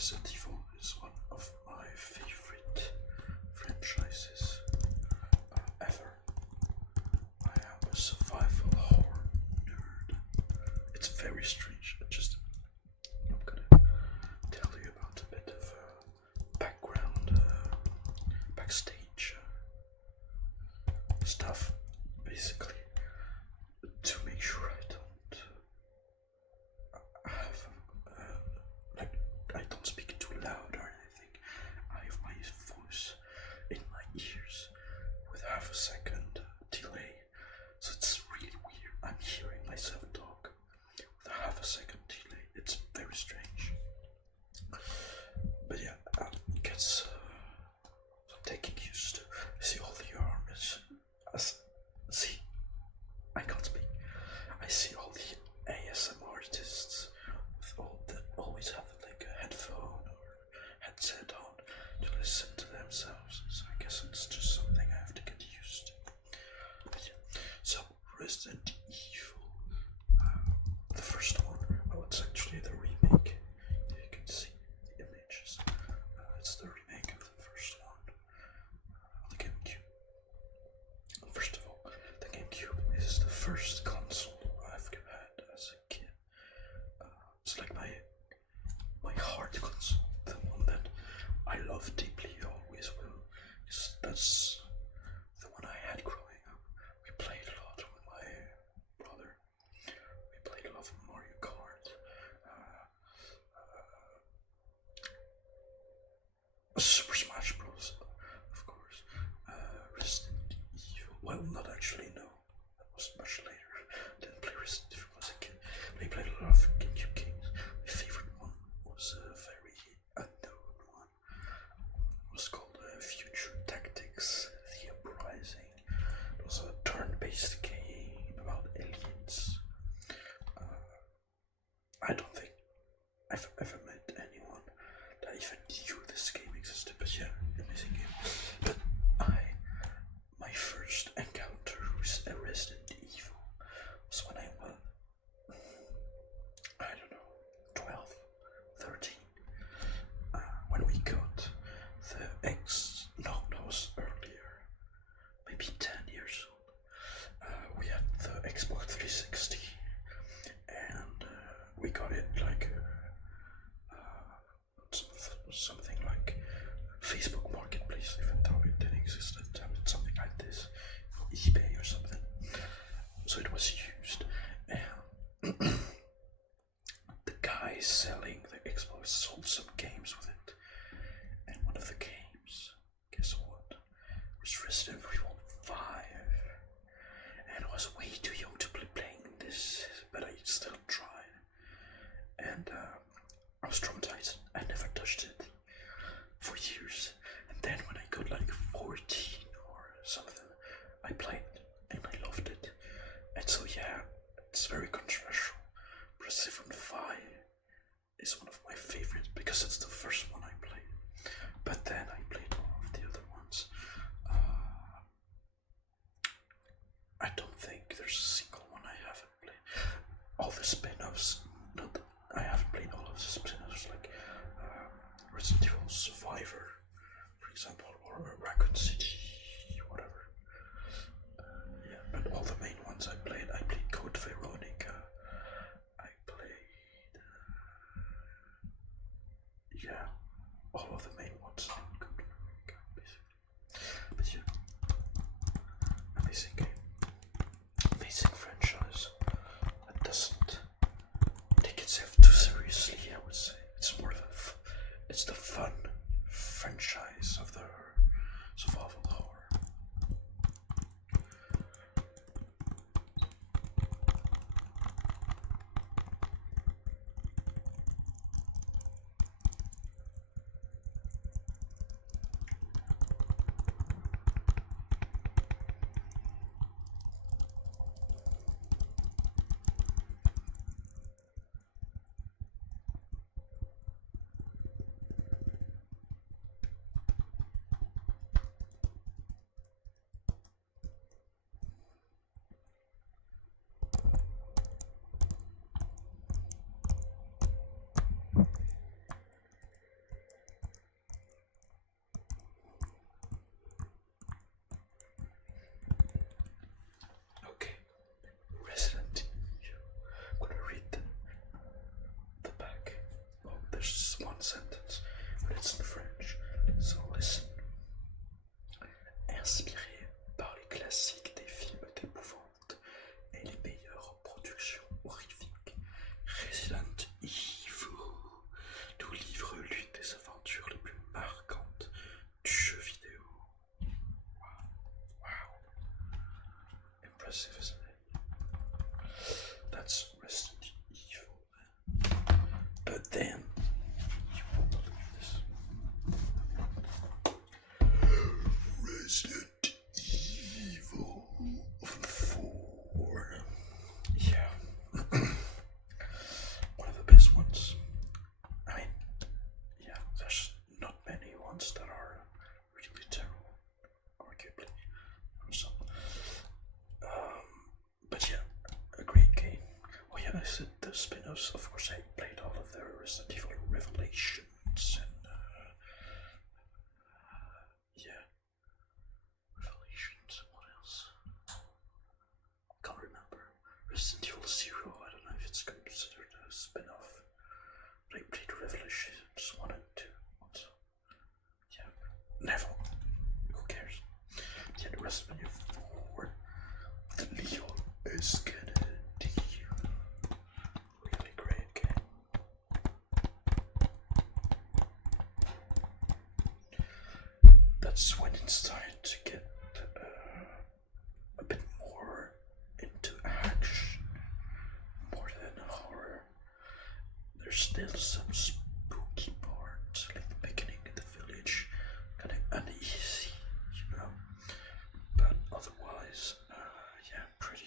Resident Evil is one of my favorite franchises ever. I am a survival horror nerd. It's very strange. I'm gonna tell you about a bit of background, backstage stuff, basically, to make sure I don't have like I don't speak too loud or anything. I have my voice in my ears with half a second delay, so it's really weird. I'm hearing myself talk with a half a second delay. It's very strange. But yeah, it gets taking used to. See all the arms. See, I can't speak. I see all the ASMR artists with all that always have like a headphone or headset on to listen to themselves. So I guess it's just something I have to get used to. But yeah, so Resident Evil, the first one. Well, it's actually the remake. You can see the images. It's the remake of the first one on the GameCube. First of all, the GameCube is the first console I've had as a kid. It's like my heart console, the one that I love deeply, always will. That's the one I had growing up. We played a lot with my brother. We played a lot of Mario Kart. Super Smash Bros. Of course. Resident Evil. Well, not actually, no. That was much later. Didn't play Resident Evil as a kid. But I played a lot of GameCube games. My favorite one was a very unknown one. It was called Future Tactics: The Uprising. It was a turn-based game about aliens. I don't think I've ever met anyone that even knew this game existed, but yeah, amazing game. But my first encounter with a Resident Evil was when I was, I don't know, 12, 13. When we got the no, that was earlier, maybe 10 years old. We had the Xbox 360, and we got it like something like Facebook Marketplace, even though it didn't exist at the time, something like this, eBay or something. So it was used, and the guy selling the Xbox sold some games with it, and one of the games, guess what, was Resident Evil 5, and I was way too young to be playing this, but I still tried, and I was traumatized. I never touched it for years, and then when I got like 14 or something, I played and I loved it. And so yeah, it's very controversial. Resident Evil 5 is one of my favorites because it's the first one I played, but then I played all of the other ones. I don't think there's a single one I haven't played. All the spin-offs, I haven't played all of the spin-offs, like Resident Evil Survivor, for example, or Raccoon City, whatever. Yeah, but all the main ones I played Code Veronica, I played, yeah, all of the main ones in Code Veronica, basically. But yeah, amazing game, amazing franchise that doesn't take itself too seriously, I would say. It's more of it's the fun franchise of the survival horror. of course, I played all of the Resident Evil Revelations and yeah, Revelations. What else? Can't remember. Resident Evil Zero. I don't know if it's considered a spin-off. But I played Revelations 1 and 2 also. Yeah, never. Who cares? Yeah, the Resident Evil 4. The Leon is Kennedy. Really great game. That's when it started to get a bit more into action, more than horror. There's still some spooky parts, like the beginning in the village, kind of uneasy, you know. But otherwise, yeah, pretty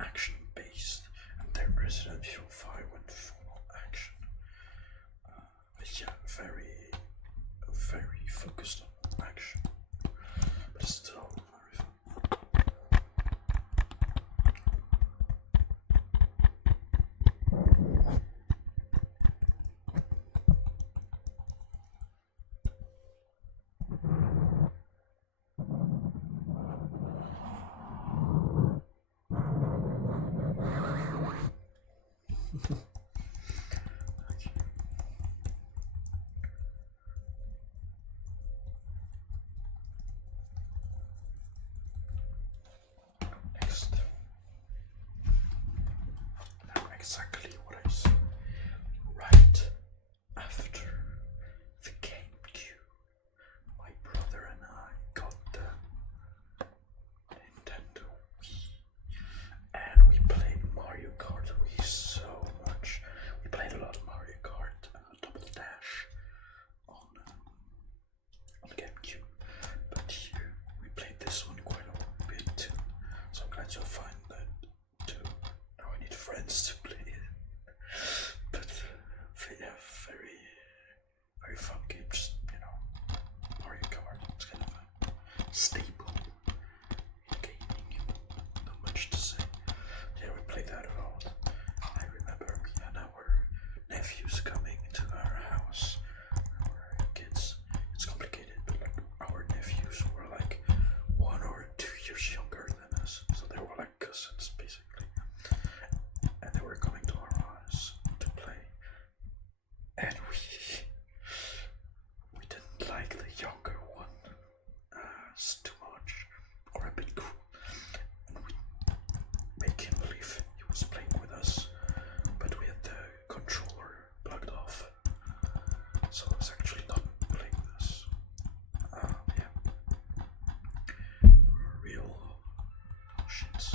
action based. And then Resident Evil 5 went full action. But yeah, very focused on action. But still very fun. Next. Now exactly what I said. Right after the GameCube, my brother and I got the Nintendo Wii, and we played Mario Kart Wii so much. We played a lot of Mario Kart Double Dash on the GameCube, but here we played this one quite a bit too. So I'm glad to find that too. Now I need friends to play it, but yeah, very fun game. Just Mario Kart. It's kind of a staple in gaming. Not much to say. Yeah, we played that a lot. I remember we had our nephews coming to our house. Our kids. It's complicated, but like our nephews were like 1 or 2 years younger than us, so they were like cousins basically, and they were coming to our house to play, and we didn't like the younger one too much, or a bit cool, and we make him believe he was playing with us, but we had the controller plugged off, so it was actually not playing with us. Yeah, real shits.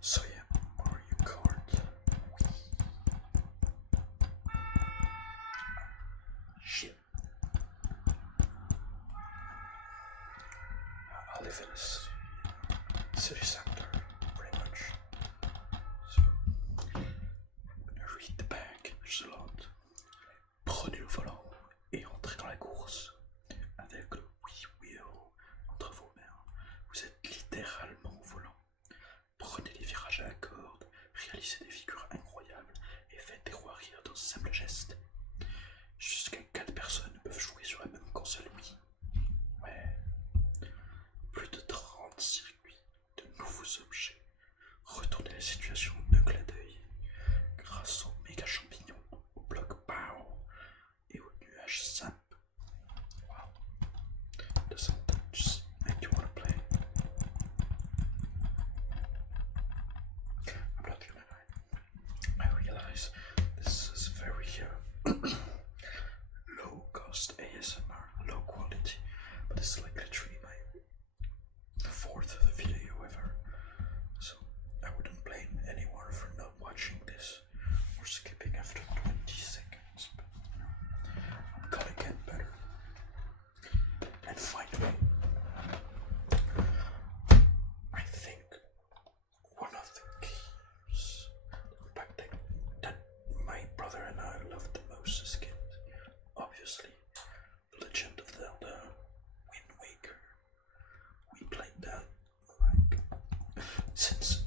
So yeah, Mario Kart. Shit. I live in a city center, pretty much. So, I'm gonna read the back. There's a lot. Prenez le volant et entrez dans la course. Avec le Wii Wheel entre vos mains, vous êtes littéralement au volant. Prenez les virages à la corde, réalisez des figures incroyables et faites des rois rire dans un simple geste. Jusqu'à 4 personnes peuvent jouer sur la même console Wii. Ouais. Plus de 30 circuits, de nouveaux objets. Retournez la situation d'un clin d'œil grâce aux méga champignons, au bloc POW et au nuage Zap. Wow. Doesn't that just make you wanna play? I'm not gonna lie. I realize this is very low cost ASMR, low quality, but it's like literally my 4th video ever. So I wouldn't blame anyone for not watching this or skipping after 20 seconds. But I'm gonna get better. And finally, I think one of the games that my brother and I loved the most as kids, obviously, The Legend of Zelda Wind Waker. We played that like since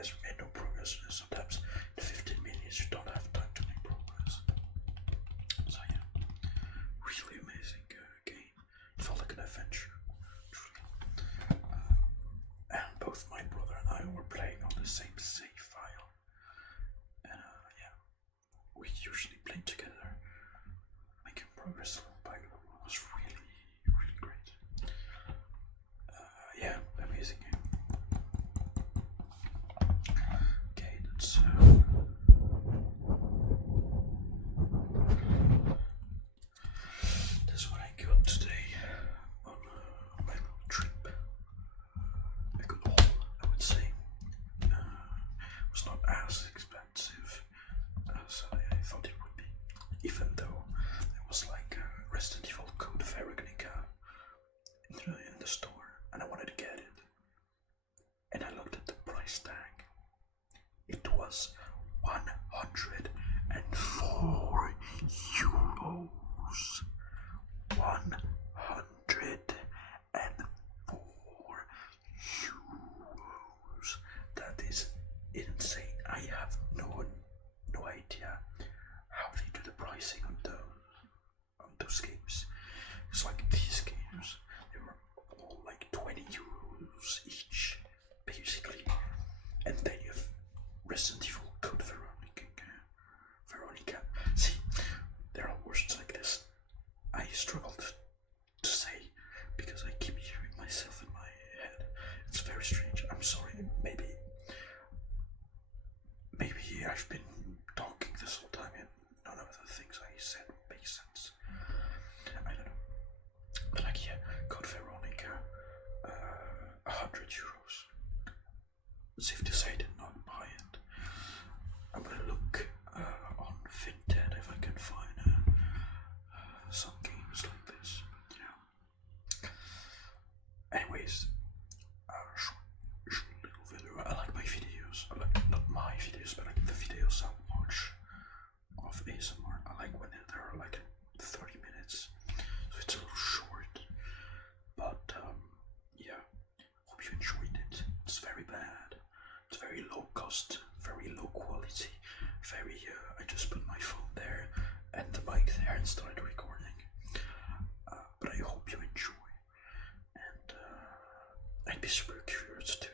progress, we made no progress. Sometimes in 15 minutes you don't have time to make progress. So yeah, really amazing game. It felt like an adventure, truly. And both my brother and I were playing on the same save file. And yeah, we usually play together, making progress little by little. It was really, really great. Yeah, amazing game. Okay, that's what I got today on my little trip. A good haul, I would say. It was not as expensive as I thought it would be, even though it was like Resident Evil Code Veronica in the store, and I wanted to get it. And I looked at the price tag. It was 104 euros. 104 euros. That is insane. I have no idea how they do the pricing on those games. It's like these games, they were all like 20 euros each, basically. And then you have Resident Evil Code Veronica. See, there are words like this. I struggle to say because I keep hearing myself in my head. It's very strange. I'm sorry. Maybe I've been talking this whole time and none of the things I said make sense. I don't know. But like, yeah, Code Veronica, 100 euros. Safe to say I did not buy it. I'm gonna look on Vinted if I can find some games like this. But yeah. Anyways, short little video. I like my videos. I like not my videos, but like the videos I watch of ASMR. I like when they're like 30 minutes, so it's a little short. But yeah, hope you enjoyed it. It's very bad. It's very low cost, very low quality, very. I just put my phone there and the mic there and started recording. But I hope you enjoy, and I'd be super curious to